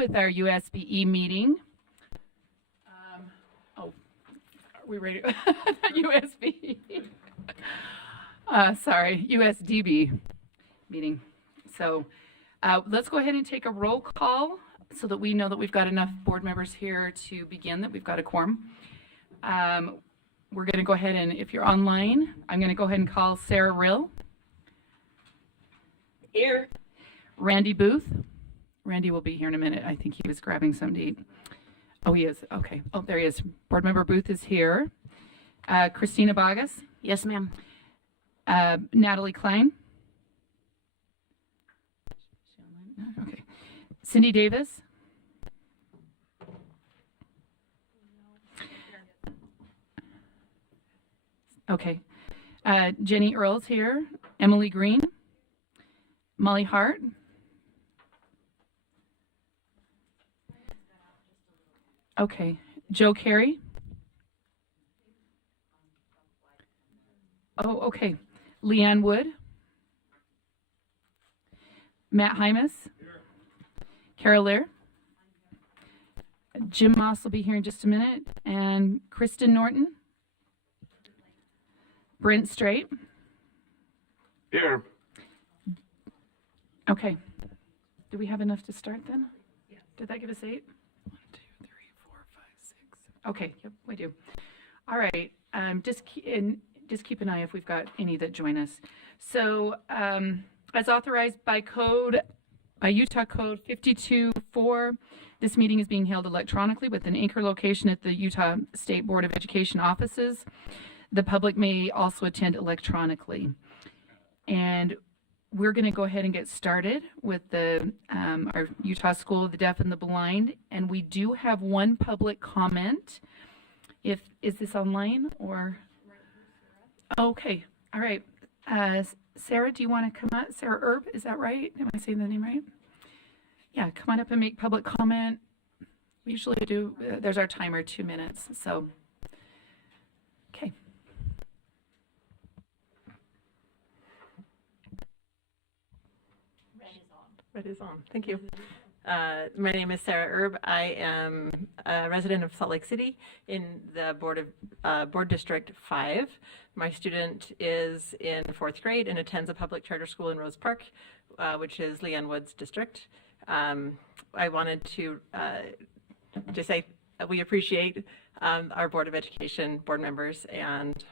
with our USBE meeting. Are we ready? Not USBE. Sorry, USDB meeting. So let's go ahead and take a roll call so that we know that we've got enough board members here to begin, that we've got a quorum. We're going to go ahead and, if you're online, I'm going to go ahead and call Sarah Rill. Here. Randy Booth. Randy will be here in a minute. I think he was grabbing some to eat. Oh, he is. Okay. Oh, there he is. Board Member Booth is here. Christina Bagas. Yes, ma'am. Natalie Klein. Okay. Cindy Davis. Okay. Jenny Earls here. Emily Green. Molly Hart. Okay. Joe Carey. Oh, okay. Leanne Wood. Matt Hymas. Carol Lear. Jim Moss will be here in just a minute. And Kristen Norton. Brent Strait. Here. Okay. Do we have enough to start then? Yeah. Did that give us 8? 1, 2, 3, 4, 5, 6. Okay. Yep, we do. All right. Just keep an eye if we've got any that join us. So, as authorized by Utah Code 52.4, this meeting is being held electronically with an anchor location at the Utah State Board of Education offices. The public may also attend electronically. And we're going to go ahead and get started with our Utah School of the Deaf and the Blind. And we do have one public comment. Is this online or? Okay. All right. Sarah, do you want to come up? Sarah Erb, is that right? Am I saying the name right? Yeah, come on up and make public comment. We usually do. There's our timer, 2 minutes. So, okay. Red is on. Thank you. My name is Sarah Erb. I am a resident of Salt Lake City in the Board District 5. My student is in 4th grade and attends a public charter school in Rose Park, which is Leanne Wood's district. I wanted to just say we appreciate our Board of Education board members, and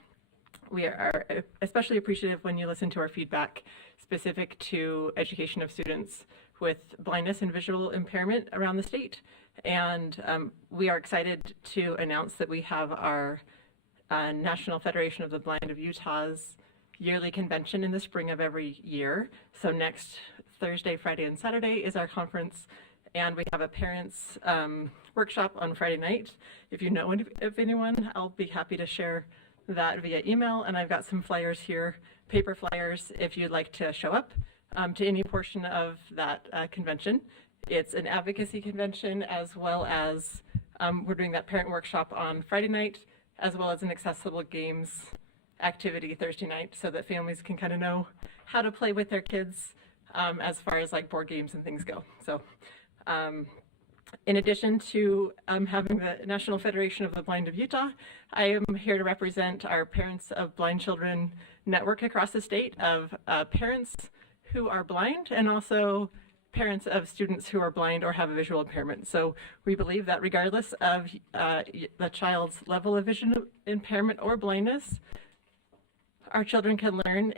we are especially appreciative when you listen to our feedback specific to education of students with blindness and visual impairment around the state. And we are excited to announce that we have our National Federation of the Blind of Utah's yearly convention in the spring of every year. So next Thursday, Friday, and Saturday is our conference, and we have a parents workshop on Friday night. If you know of anyone, I'll be happy to share that via email, and I've got some flyers here, paper flyers, if you'd like to show up to any portion of that convention. It's an advocacy convention, as well as we're doing that parent workshop on Friday night, as well as an accessible games activity Thursday night, so that families can kind of know how to play with their kids as far as like board games and things go. So in addition to having the National Federation of the Blind of Utah, I am here to represent our Parents of Blind Children network across the state of parents who are blind, and also parents of students who are blind or have a visual impairment. So we believe that regardless of the child's level of vision impairment or blindness, our children can learn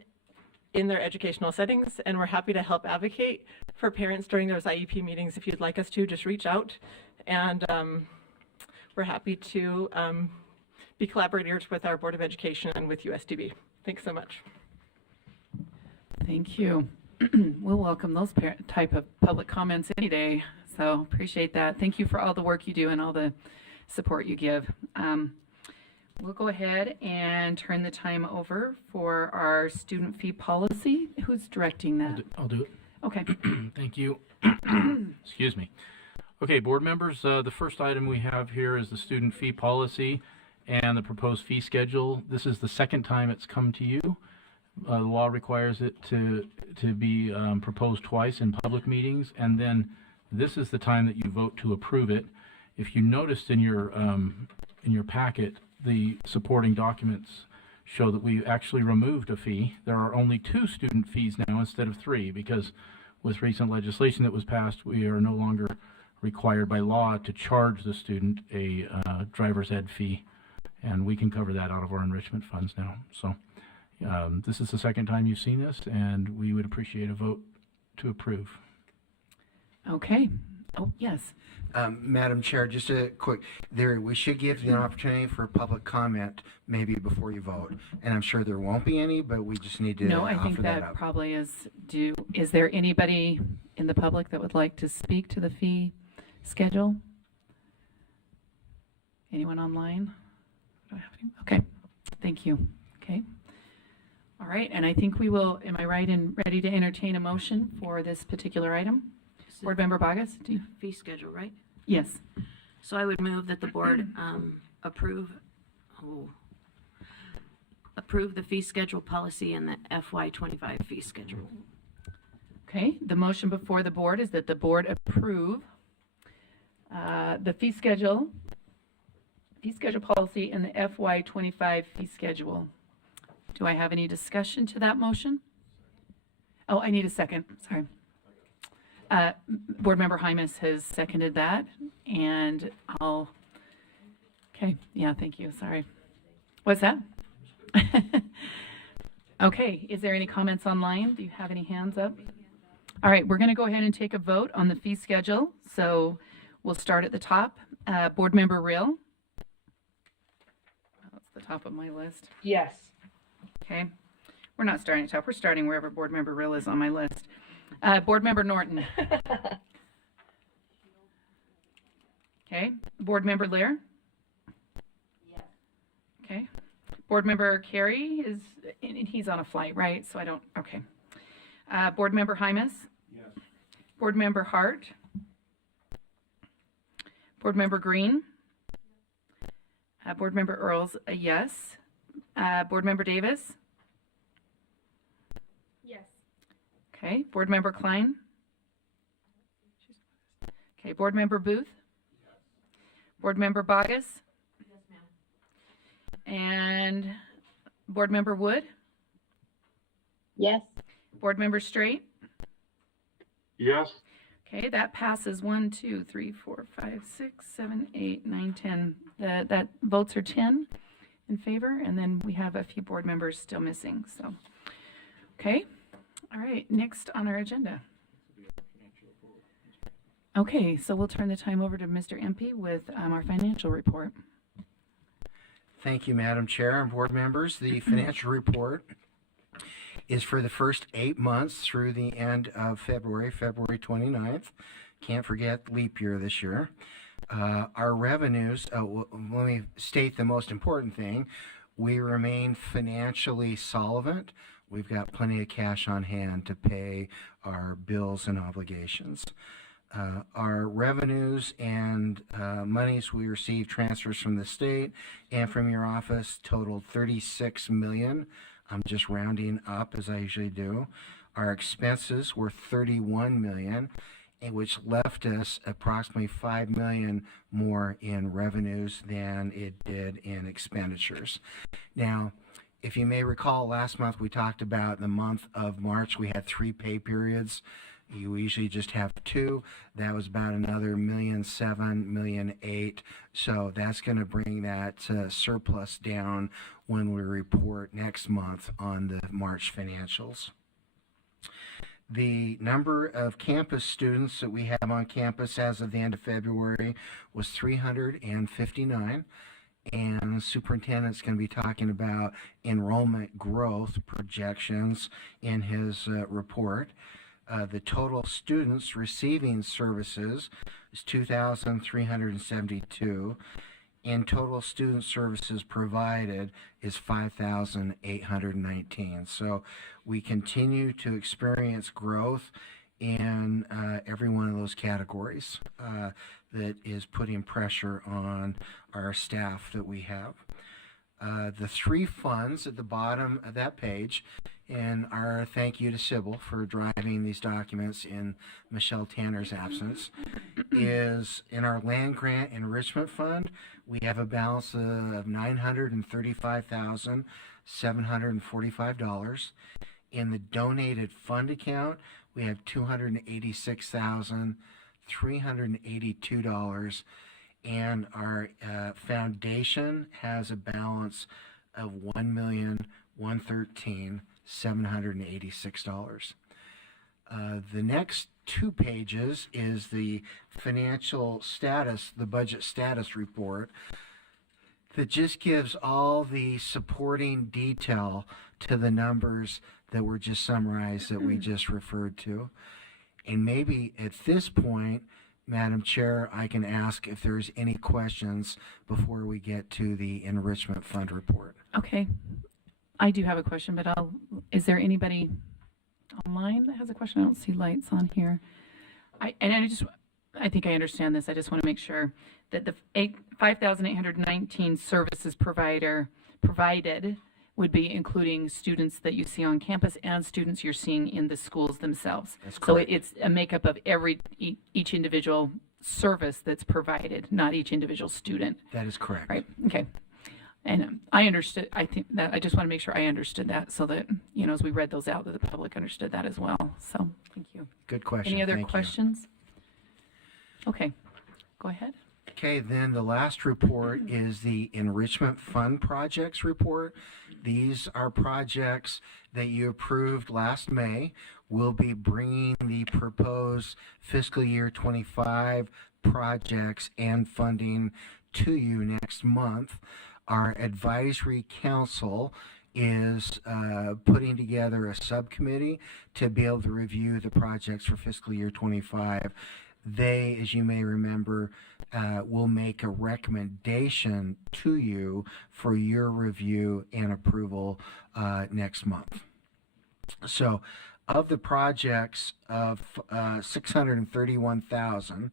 in their educational settings, and we're happy to help advocate for parents during those IEP meetings. If you'd like us to, just reach out, and we're happy to be collaborators with our Board of Education and with USDB. Thanks so much. Thank you. We'll welcome those type of public comments any day, so appreciate that. Thank you for all the work you do and all the support you give. We'll go ahead and turn the time over for our student fee policy. Who's directing that? I'll do it. Okay. Thank you. Excuse me. Okay, board members, the first item we have here is the student fee policy and the proposed fee schedule. This is the second time it's come to you. The law requires it to be proposed twice in public meetings, and then This is the time that you vote to approve it. If you noticed in your packet, the supporting documents show that we actually removed a fee. There are only 2 student fees now instead of 3, because with recent legislation that was passed, we are no longer required by law to charge the student a driver's ed fee, and we can cover that out of our enrichment funds now. So this is the second time you've seen this, and we would appreciate a vote to approve. Okay. Oh, yes. Madam Chair, just a quick, we should give you an opportunity for public comment maybe before you vote. And I'm sure there won't be any, but we just need to No, I think offer that up. probably is due. Is there anybody in the public that would like to speak to the fee schedule? Anyone online? Do I have any? Okay, thank you. Okay. All right, and I think we will, am I right and ready to entertain a motion for this particular item? Board Member Bogus, do you? Fee schedule, right? Yes. So I would move that the board approve the fee schedule policy and the FY25 fee schedule. Okay, the motion before the board is that the board approve the fee schedule policy and the FY25 fee schedule. Do I have any discussion to that motion? Oh, I need a second, sorry. Board Member Hymas has seconded that, and okay, yeah, thank you, sorry. What's that? Okay, is there any comments online? Do you have any hands up? All right, we're going to go ahead and take a vote on the fee schedule. So we'll start at the top. Board Member Rill. That's the top of my list. Yes. Okay, we're not starting at the top. We're starting wherever Board Member Rill is on my list. Board Member Norton. Okay, Board Member Lear. Yes. Okay, Board Member Carey is, and he's on a flight, right? So I don't, okay. Board Member Hymas. Yes. Board Member Hart. Board Member Green. Board Member Earls, a yes. Board Member Davis. Yes. Okay, Board Member Klein. Okay, Board Member Booth. Yes. Board Member Bogus. Yes, ma'am. And Board Member Wood. Yes. Board Member Straight. Yes. Okay, that passes 1, 2, 3, 4, 5, 6, 7, 8, 9, 10. That votes are 10 in favor, and then we have a few board members still missing. So, okay, all right. Next on our agenda. Okay, so we'll turn the time over to Mr. Empey with our financial report. Thank you, Madam Chair and board members. The financial report is for the first 8 months through the end of February 29th. Can't forget leap year this year. Our revenues, let me state the most important thing. We remain financially solvent. We've got plenty of cash on hand to pay our bills and obligations. Our revenues and monies we receive transfers from the state and from your office totaled $36 million. I'm just rounding up as I usually do. Our expenses were $31 million, which left us approximately $5 million more in revenues than it did in expenditures. Now, if you may recall, last month we talked about the month of March, we had 3 pay periods. You usually just have 2. That was about another $1.7 million, $1.8 million. So that's going to bring that surplus down when we report next month on the March financials. The number of campus students that we have on campus as of the end of February was 359. And the superintendent's going to be talking about enrollment growth projections in his report. The total students receiving services is 2,372, and total student services provided is 5,819. So we continue to experience growth in every one of those categories that is putting pressure on our staff that we have. The 3 funds at the bottom of that page And our thank you to Sybil for driving these documents in Michelle Tanner's absence, is in our land grant enrichment fund, we have a balance of $935,745. In the donated fund account, we have $286,382. And our foundation has a balance of $1,113,786. The next 2 pages is the financial status, the budget status report, that just gives all the supporting detail to the numbers that were just summarized that we just referred to. And maybe at this point, Madam Chair, I can ask if there's any questions before we get to the enrichment fund report. Okay. I do have a question, but is there anybody online that has a question? I don't see lights on here. I think I understand this. I just want to make sure that the 5,819 services provided would be including students that you see on campus and students you're seeing in the schools themselves. That's So correct. it's a makeup of each individual service that's provided, not each individual student. That is correct. Right, okay. And I understood, I think that, I just want to make sure I understood that so that, as we read those out, that the public understood that as well. So, thank you. Good question. Any other Thank you. questions? Okay, go ahead. Okay, then the last report is the enrichment fund projects report. These are projects that you approved last May. We'll be bringing the proposed fiscal year 25 projects and funding to you next month. Our advisory council is putting together a subcommittee to be able to review the projects for fiscal year 25. They, as you may remember, will make a recommendation to you for your review and approval next month. So, of the projects of 631,000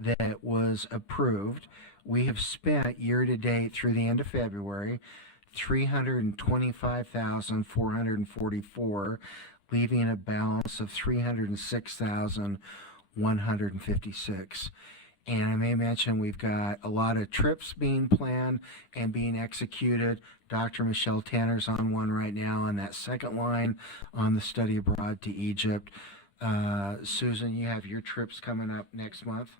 that was approved, we have spent year to date through the end of February 325,444, leaving a balance of 306,156. And I may mention we've got a lot of trips being planned and being executed. Dr. Michelle Tanner's on one right now on that second line on the study abroad to Egypt. Susan, you have your trips coming up next month?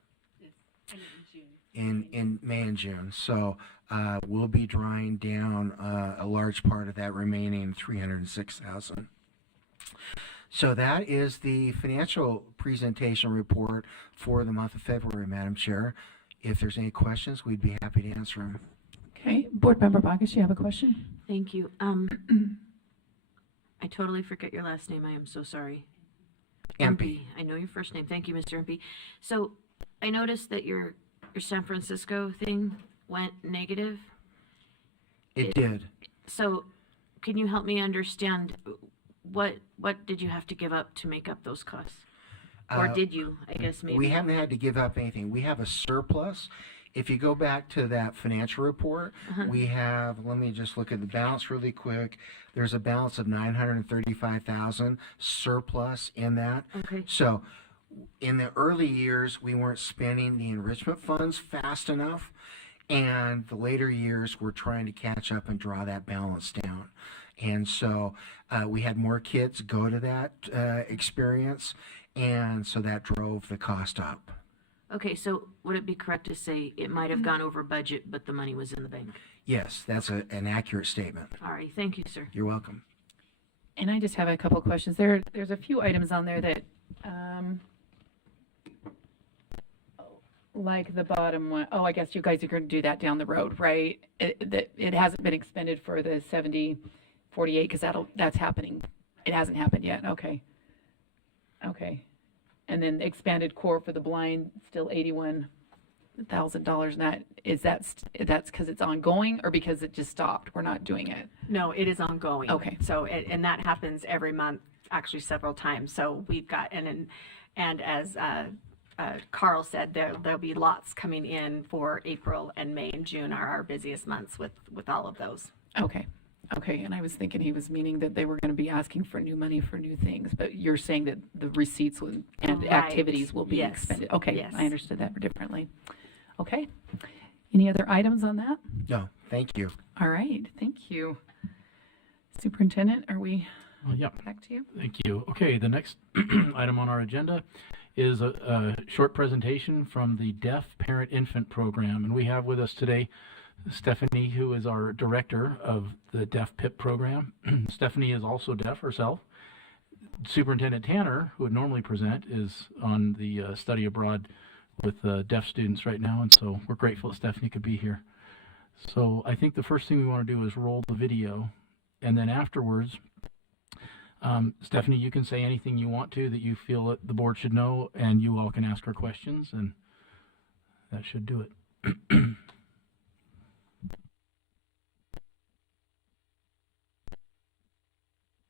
In May and June. So we'll be drawing down a large part of that remaining 306,000. So that is the financial presentation report for the month of February, Madam Chair. If there's any questions, we'd be happy to answer them. Okay, Board Member Bogus, you have a question? Thank you. I totally forget your last name. I am so sorry. MP. I know your first name. Thank you, Mr. MP. So I noticed that your San Francisco thing went negative. It did. So can you help me understand what did you have to give up to make up those costs? Or did you, I guess maybe? We haven't had to give up anything. We have a surplus. If you go back to that financial report, we have, let me just look at the balance really quick. There's a balance of 935,000 surplus in that. Okay. So in the early years, we weren't spending the enrichment funds fast enough. And the later years, we're trying to catch up and draw that balance down. And so we had more kids go to that experience. And so that drove the cost up. Okay, so would it be correct to say it might have gone over budget, but the money was in the bank? Yes, that's an accurate statement. All right, thank you, sir. You're welcome. And I just have a couple questions. There's a few items on there that, like the bottom one, I guess you guys are going to do that down the road, right? It hasn't been expended for the 7048 because that's happening. It hasn't happened yet. Okay. And then the expanded core for the blind, still $81,000. And that's because it's ongoing or because it just stopped? We're not doing it. No, it is ongoing. Okay. So, and that happens every month, actually several times. So we've got, and as Carl said, there'll be lots coming in for April and May and June are our busiest months with all of those. Okay. Okay, and I was thinking he was meaning that they were going to be asking for new money for new things, but you're saying that the receipts and Right. activities will be Yes. expended. Okay, Yes. I understood that differently. Okay. Any other items on that? No, thank you. All right, thank you. Superintendent, are we Yeah, back to you? thank you. Okay, the next item on our agenda is a short presentation from the Deaf Parent Infant Program. And we have with us today Stephanie, who is our director of the Deaf PIP program. Stephanie is also deaf herself. Superintendent Tanner, who would normally present, is on the study abroad with deaf students right now, and so we're grateful that Stephanie could be here. So I think the first thing we want to do is roll the video, and then afterwards, Stephanie, you can say anything you want to that you feel that the board should know, and you all can ask her questions, and that should do it.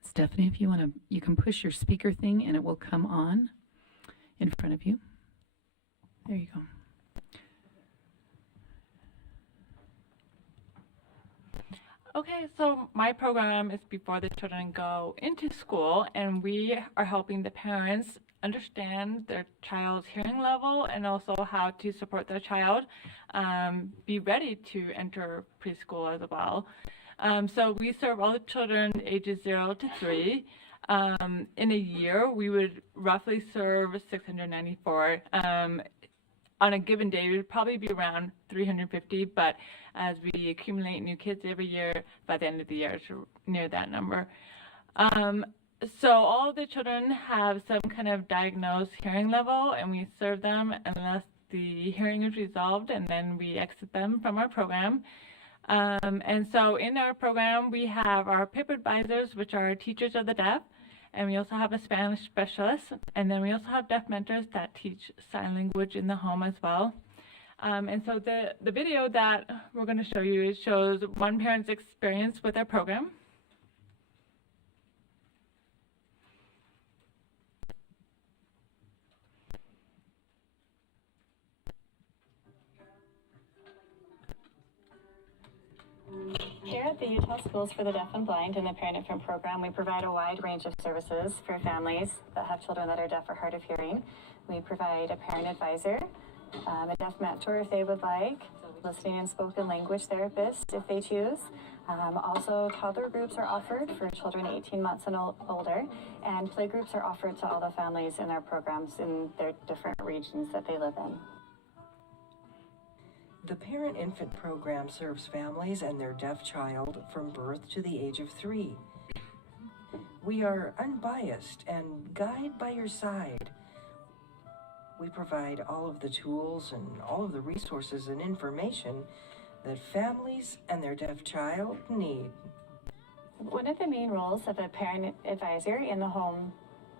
Stephanie, if you want to, you can push your speaker thing and it will come on in front of you. There you go. Okay, so my program is before the children go into school, and we are helping the parents understand their child's hearing level and also how to support their child be ready to enter preschool as well. So we serve all the children ages 0 to 3. In a year, we would roughly serve 694. On a given day, it would probably be around 350, but as we accumulate new kids every year, by the end of the year, it's near that number. So all of the children have some kind of diagnosed hearing level, and we serve them unless the hearing is resolved, and then we exit them from our program. And so in our program, we have our PIP advisors, which are teachers of the deaf, and we also have a Spanish specialist, and then we also have deaf mentors that teach sign language in the home as well. And so the video that we're going to show you shows one parent's experience with our program. Here at the Utah Schools for the Deaf and Blind in the Parent Infant Program, we provide a wide range of services for families that have children that are deaf or hard of hearing. We provide a parent advisor, a deaf mentor if they would like, listening and spoken language therapist if they choose. Also, toddler groups are offered for children 18 months and older, and play groups are offered to all the families in our programs in their different regions that they live in. The Parent Infant Program serves families and their deaf child from birth to the age of 3. We are unbiased and guide by your side. We provide all of the tools and all of the resources and information that families and their deaf child need. One of the main roles of a parent advisor in the home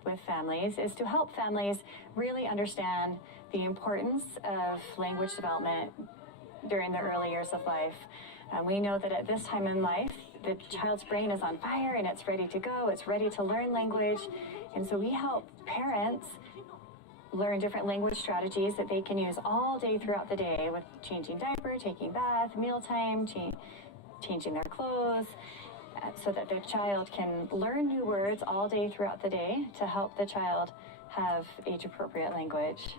with families is to help families really understand the importance of language development during the early years of life. We know that at this time in life, the child's brain is on fire and it's ready to go, it's ready to learn language. And so we help parents learn different language strategies that they can use all day throughout the day with changing diaper, taking bath, mealtime, changing their clothes, so that the child can learn new words all day throughout the day to help the child have age-appropriate language.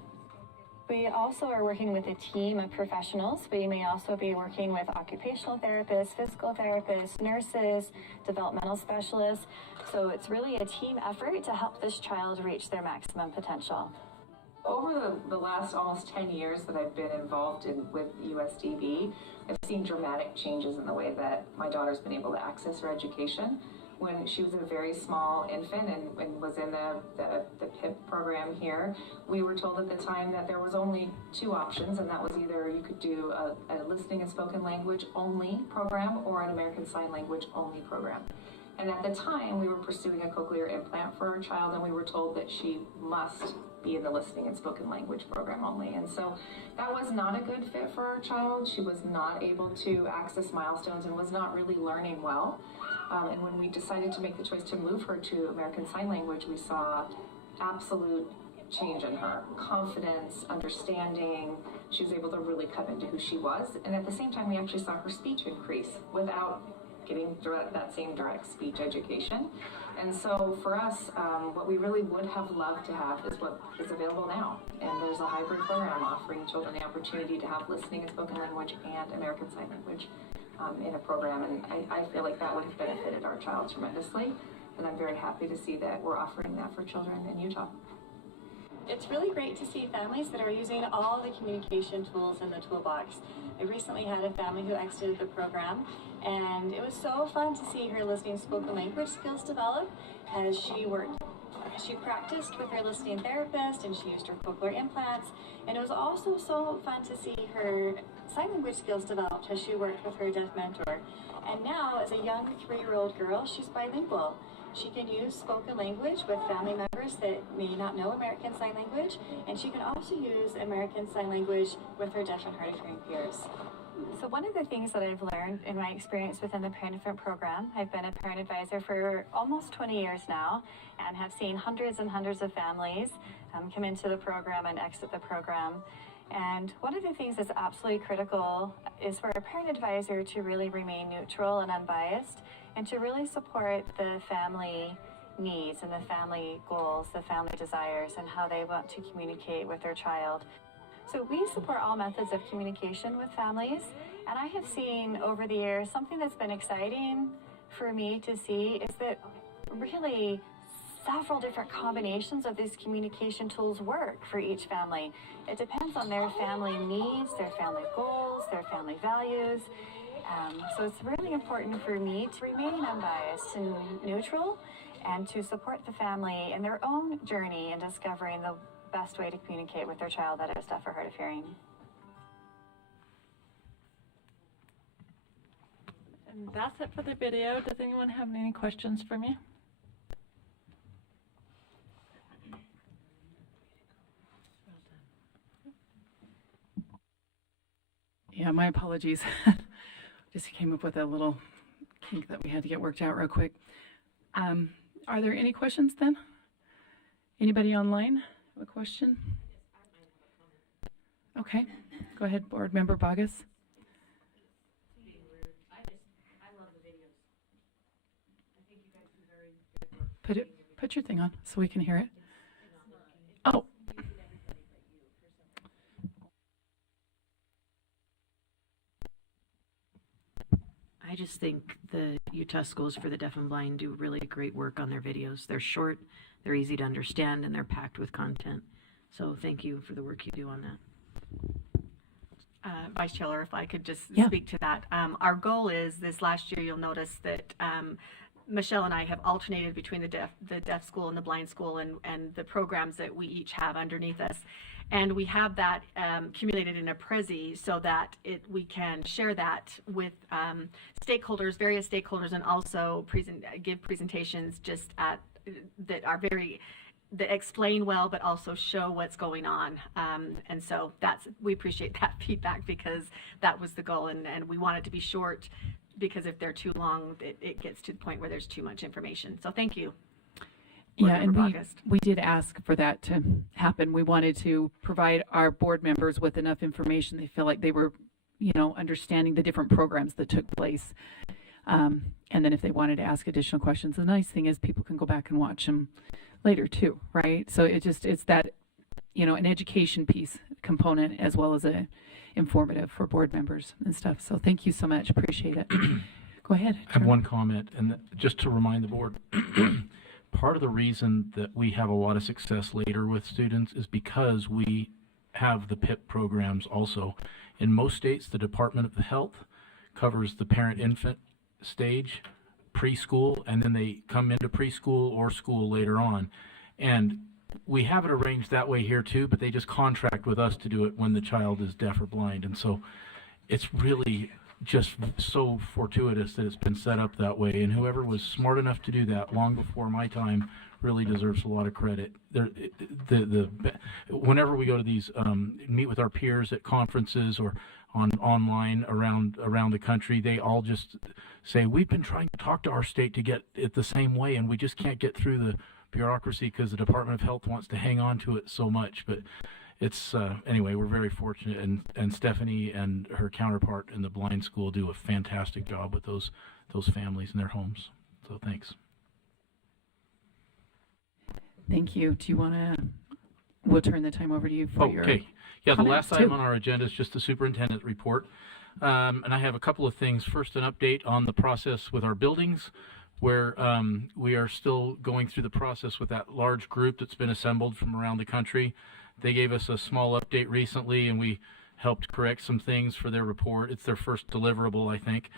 We also are working with a team of professionals. We may also be working with occupational therapists, physical therapists, nurses, developmental specialists. So it's really a team effort to help this child reach their maximum potential. Over the last almost 10 years that I've been involved with USDB, I've seen dramatic changes in the way that my daughter's been able to access her education. When she was a very small infant and was in the PIP program here, we were told at the time that there was only 2 options, and that was either you could do a listening and spoken language only program or an American Sign Language only program. And at the time, we were pursuing a cochlear implant for our child, and we were told that she must be in the listening and spoken language program only. And so that was not a good fit for our child. She was not able to access milestones and was not really learning well. And when we decided to make the choice to move her to American Sign Language, we saw absolute change in her. Confidence, understanding. She was able to really come into who she was. And at the same time, we actually saw her speech increase without getting that same direct speech education. And so for us, what we really would have loved to have is what is available now. And there's a hybrid program offering children the opportunity to have listening and spoken language and American Sign Language in a program. And I feel like that would have benefited our child tremendously. And I'm very happy to see that we're offering that for children in Utah. It's really great to see families that are using all the communication tools in the toolbox. I recently had a family who exited the program, and it was so fun to see her listening spoken language skills develop as she practiced with her listening therapist, and she used her cochlear implants. And it was also so fun to see her sign language skills develop as she worked with her deaf mentor. And now, as a young 3-year-old girl, she's bilingual. She can use spoken language with family members that may not know American Sign Language, and she can also use American Sign Language with her deaf and hard of hearing peers. So one of the things that I've learned in my experience within the Parent Infant program, I've been a parent advisor for almost 20 years now, and have seen hundreds and hundreds of families come into the program and exit the program. And one of the things that's absolutely critical is for a parent advisor to really remain neutral and unbiased, and to really support the family needs and the family goals, the family desires, and how they want to communicate with their child. So we support all methods of communication with families, and I have seen over the years something that's been exciting for me to see is that really several different combinations of these communication tools work for each family. It depends on their family needs, their family goals, their family values. So it's really important for me to remain unbiased and neutral, and to support the family in their own journey in discovering the best way to communicate with their child that is deaf or hard of hearing. And that's it for the video. Does anyone have any questions for me? Yeah, my apologies. Just came up with a little kink that we had to get worked out real quick. Are there any questions then? Anybody online have a question? Okay, go ahead, Board Member Bogus. Put your thing on so we can hear it. Oh. I just think the Utah Schools for the Deaf and Blind do really great work on their videos. They're short, they're easy to understand, and they're packed with content. So thank you for the work you do on that. Vice Chair, if I could just Yeah. speak to that. Our goal is this last year, you'll notice that Michelle and I have alternated between the deaf school and the blind school, and the programs that we each have underneath us. And we have that accumulated in a Prezi so that we can share that with stakeholders, various stakeholders, and also give presentations just that are that explain well, but also show what's going on. And so we appreciate that feedback, because that was the goal, and we want it to be short, because if they're too long, it gets to the point where there's too much information. So thank you. Yeah, and we did ask for that to happen. We wanted to provide our board members with enough information. They feel like they were, understanding the different programs that took place. And then if they wanted to ask additional questions, the nice thing is people can go back and watch them later too, right? So it's that, an education piece component as well as a informative for board members and stuff. So thank you so much. Appreciate it. Go ahead. I have one comment, and just to remind the board, part of the reason that we have a lot of success later with students is because we have the PIP programs also. In most states, the Department of Health covers the parent-infant stage, preschool, and then they come into preschool or school later on. And we have it arranged that way here too, but they just contract with us to do it when the child is deaf or blind. And so it's really just so fortuitous that it's been set up that way, and whoever was smart enough to do that long before my time really deserves a lot of credit. Whenever we go to these meet with our peers at conferences or online around the country, they all just say, we've been trying to talk to our state to get it the same way, and we just can't get through the bureaucracy because the Department of Health wants to hang on to it so much. But it's anyway, we're very fortunate, and Stephanie and her counterpart in the blind school do a fantastic job with those families and their homes. So thanks. Thank you. Do you want to, we'll turn the time over to you for your Okay. Yeah, the comments, last item too. on our agenda is just the superintendent report. And I have a couple of things. First, an update on the process with our buildings, where we are still going through the process with that large group that's been assembled from around the country. They gave us a small update recently, and we helped correct some things for their report. It's their first deliverable, I think.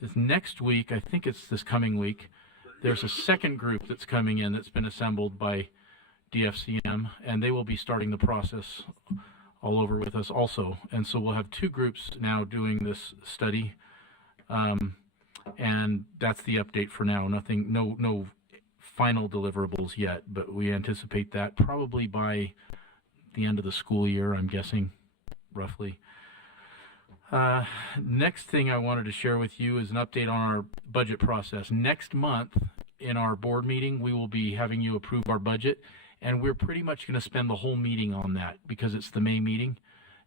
This next week, I think it's this coming week, there's a second group that's coming in that's been assembled by DFCM, and they will be starting the process all over with us also. And so we'll have two groups now doing this study. And that's the update for now. No final deliverables yet, but we anticipate that probably by the end of the school year, I'm guessing, roughly. Next thing I wanted to share with you is an update on our budget process. Next month in our board meeting, we will be having you approve our budget, and we're pretty much going to spend the whole meeting on that because it's the May meeting.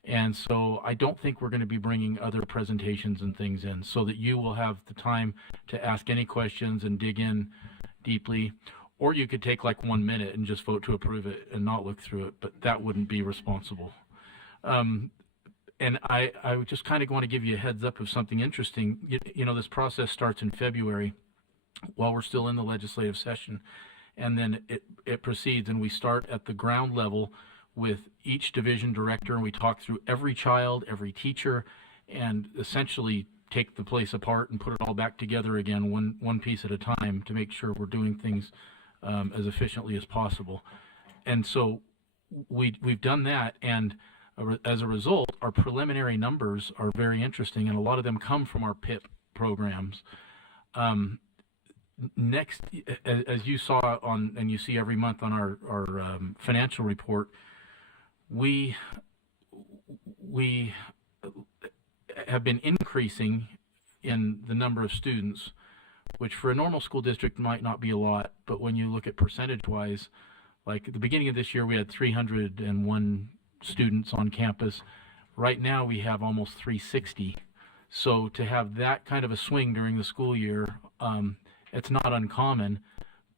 And so I don't think we're going to be bringing other presentations and things in, so that you will have the time to ask any questions and dig in deeply. Or you could take like 1 minute and just vote to approve it and not look through it, but that wouldn't be responsible. And I would just kind of want to give you a heads up of something interesting. You know, this process starts in February while we're still in the legislative session, and then it proceeds, and we start at the ground level with each division director, and we talk through every child, every teacher, and essentially take the place apart and put it all back together again, one piece at a time, to make sure we're doing things as efficiently as possible. And so we've done that, and as a result, our preliminary numbers are very interesting, and a lot of them come from our PIP programs. Next, as you saw on, and you see every month on our financial report, we have been increasing in the number of students, which for a normal school district might not be a lot, but when you look at percentage-wise, like at the beginning of this year, we had 301 students on campus. Right now, we have almost 360. So to have that kind of a swing during the school year, it's not uncommon,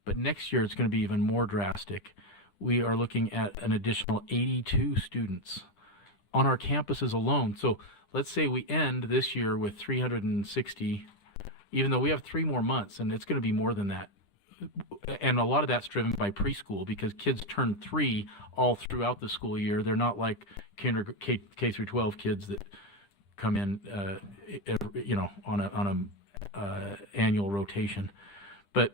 but next year it's going to be even more drastic. We are looking at an additional 82 students on our campuses alone. So let's say we end this year with 360, even though we have 3 more months, and it's going to be more than that. And a lot of that's driven by preschool, because kids turn 3 all throughout the school year. They're not like K through 12 kids that come in, on a annual rotation. But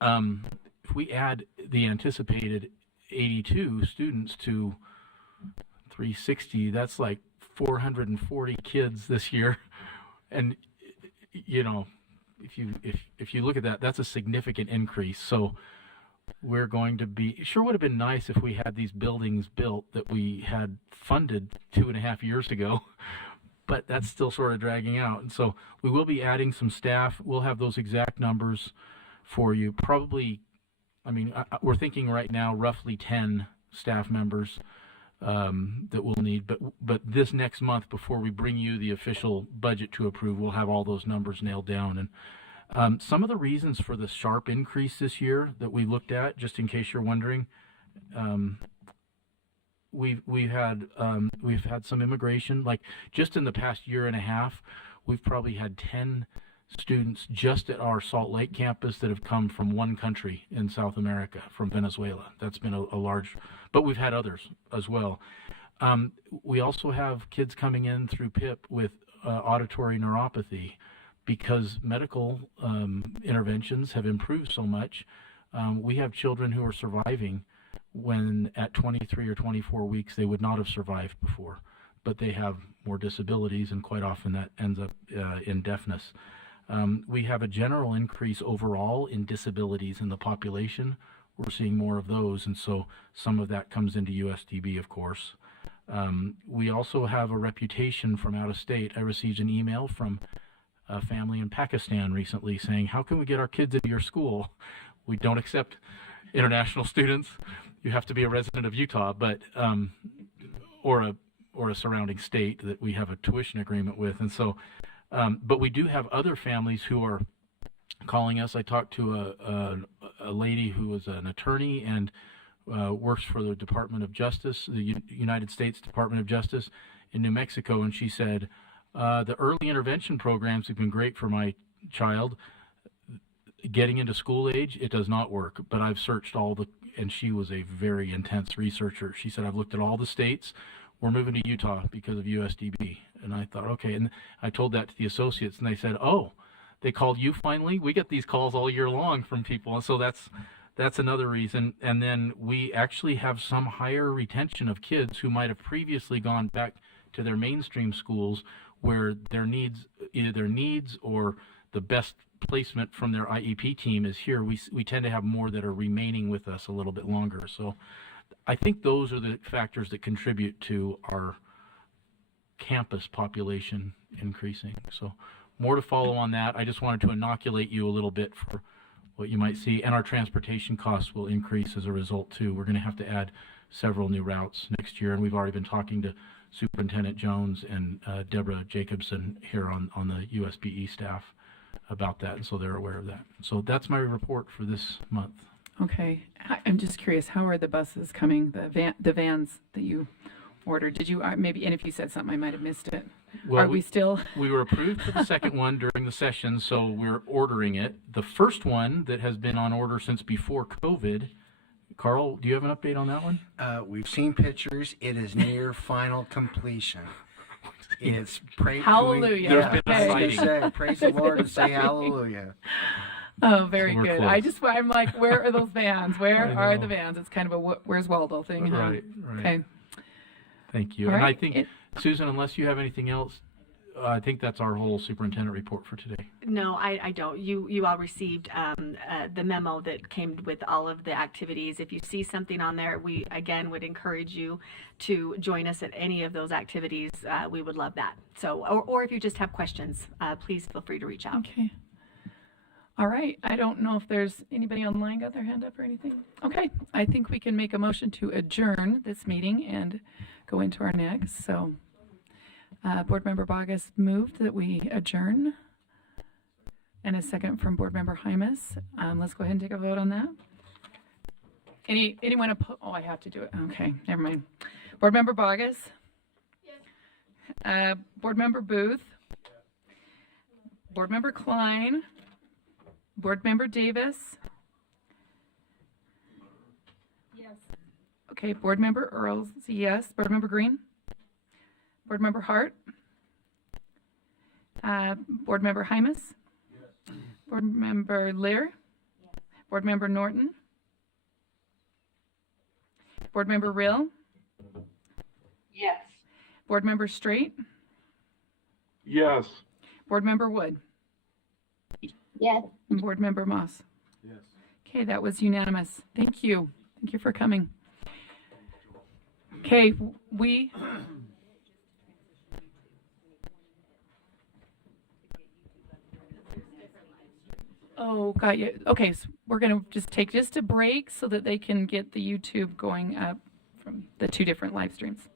if we add the anticipated 82 students to 360, that's like 440 kids this year. And if you look at that, that's a significant increase. So we're going to be, sure would have been nice if we had these buildings built that we had funded 2.5 years ago, but that's still sort of dragging out. And so we will be adding some staff. We'll have those exact numbers for you. Probably, we're thinking right now roughly 10 staff members that we'll need, but this next month, before we bring you the official budget to approve, we'll have all those numbers nailed down. And some of the reasons for the sharp increase this year that we looked at, just in case you're wondering, we've had some immigration. Like just in the past year and a half, we've probably had 10 students just at our Salt Lake campus that have come from one country in South America, from Venezuela. That's been a large, but we've had others as well. We also have kids coming in through PIP with auditory neuropathy, because medical interventions have improved so much. We have children who are surviving when at 23 or 24 weeks they would not have survived before, but they have more disabilities, and quite often that ends up in deafness. We have a general increase overall in disabilities in the population. We're seeing more of those, and so some of that comes into USDB, of course. We also have a reputation from out of state. I received an email from a family in Pakistan recently saying, how can we get our kids into your school? We don't accept international students. You have to be a resident of Utah, but or a surrounding state that we have a tuition agreement with. And so, but we do have other families who are calling us. I talked to a lady who was an attorney and works for the Department of Justice, the United States Department of Justice in New Mexico, and she said, the early intervention programs have been great for my child. Getting into school age, it does not work, but I've searched and she was a very intense researcher. She said, I've looked at all the states. We're moving to Utah because of USDB. And I thought, okay. And I told that to the associates, and they said, oh, they called you finally? We get these calls all year long from people. And so that's another reason. And then we actually have some higher retention of kids who might have previously gone back to their mainstream schools where either their needs or the best placement from their IEP team is here. We tend to have more that are remaining with us a little bit longer. So I think those are the factors that contribute to our campus population increasing. So more to follow on that. I just wanted to inoculate you a little bit for what you might see. And our transportation costs will increase as a result too. We're going to have to add several new routes next year. And we've already been talking to Superintendent Jones and Deborah Jacobson here on the USBE staff about that, and so they're aware of that. So that's my report for this month. Okay, I'm just curious, how are the buses coming, the vans that you ordered? Did you, maybe, and if you said something, I might have missed it. Well, are we still? We were approved for the second one during the session, so we're ordering it. The first one that has been on order since before COVID, Carl, do you have an update on that one? We've seen pictures. It is near final completion. It's Hallelujah. There's been a sighting. Praise the Lord and say hallelujah. Oh, very So we're good. close. I'm like, where are those vans? Where I are know. the vans? It's kind of a where's Waldo thing. Huh? Right. Okay. Thank you. All And right. I think, Susan, unless you have anything else, I think that's our whole superintendent report for today. No, I don't. You all received the memo that came with all of the activities. If you see something on there, we again would encourage you to join us at any of those activities. We would love that. So, or if you just have questions, please feel free to reach out. Okay. All right. I don't know if there's anybody online got their hand up or anything. Okay. I think we can make a motion to adjourn this meeting and go into our next. So, Board Member Bogus moved that we adjourn. And a second from Board Member Hymas. Let's go ahead and take a vote on that. Anyone opposed? Oh, I have to do it. Okay. Never mind. Board Member Bogus? Yes. Board Member Booth? Board Member Klein? Board Member Davis? Yes. Okay, Board Member Earls, yes. Board Member Green? Board Member Hart? Board Member Hymas? Yes. Board Member Lear? Yes. Board Member Norton? Board Member Rill? Yes. Board Member Straight? Yes. Board Member Wood? Yes. And Board Member Moss? Yes. Okay, that was unanimous. Thank you. Thank you for coming. Okay, Oh, got you. Okay, so we're going to just take a break so that they can get the YouTube going up from the two different live streams.